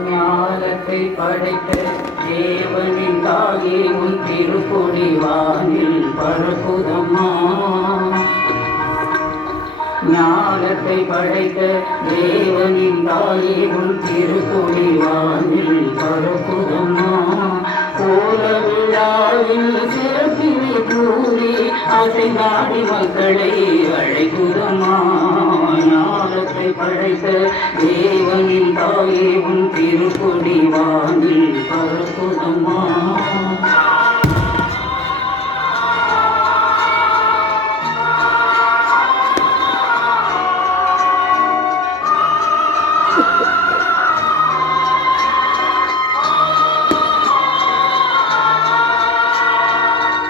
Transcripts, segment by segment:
ஞானத்தை படைத்த தேவனின் தாயே உன் திருக்கொடி வானில் பரப்புதம்மா. ஞானத்தை படைத்த தேவனின் தாயே உன் திருக்கொடி வானில் பரப்புதம்மா. கோல விழாவில் சிறப்பினை கூறி அசைந்தாடி மக்களை அழைக்குதம்மா. ஞானத்தை படைத்த தேவனின் தாயே உன் திருக்கொடி வானில் பரப்புதம்மா.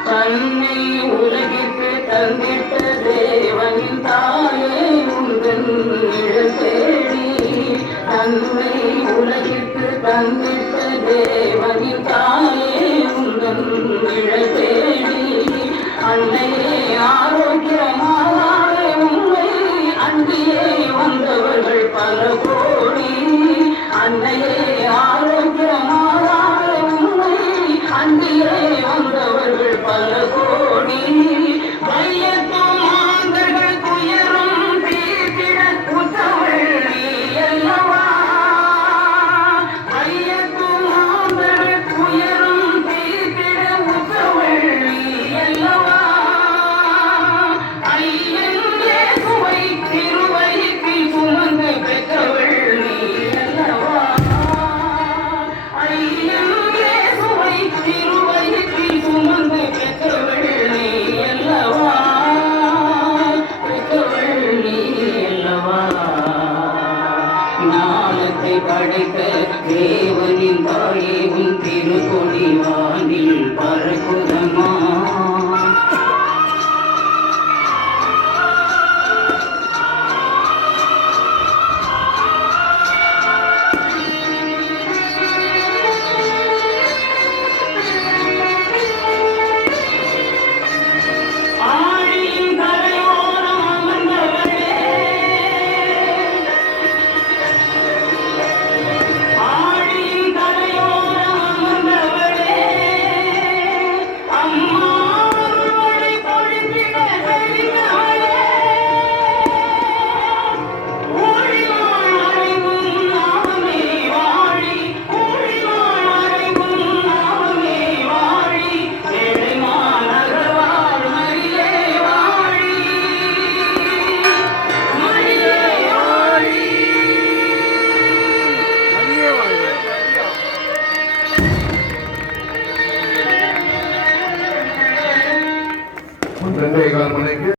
தன்னை உலகிற்கு தந்திட்ட தேவனின் தாயே உங்கள் நிழல் தேடி. தன்னை உலகிற்கு தந்திட்ட தேவனின் தாயே உங்கள் நிழல் தேடி. அன்னையே ஆரோக்கியமாய் உண்மை அன்பியே வந்தவர்கள் பல கோடி. அன்னையே ஆரோக்கியமாய் உண்மை அன்பியே வந்தவர்கள் பல கோடி. வையத்தும் மாந்தர்கள் துயரும் தீர்த்திட உற்றவள் நீ அல்லவா. வையத்தும் மாந்தர்கள் துயரும் தீர்த்திட உற்றவள் நீ அல்லவா. ஐயன் இயேசுவை திருவயிற்றில் சுமந்து பெற்றவள் நீ அல்லவா. ஐயன் இயேசுவை திருவயிற்றில் சுமந்து பெற்றவள் நீ அல்லவா. பெற்றவள் நீ அல்லவா. ஞானத்தை படைத்த தேவனின் தாயே உன் திருக்கொடி வானில் பரப்புதம்மா. ரெண்டே கால் மணிக்கு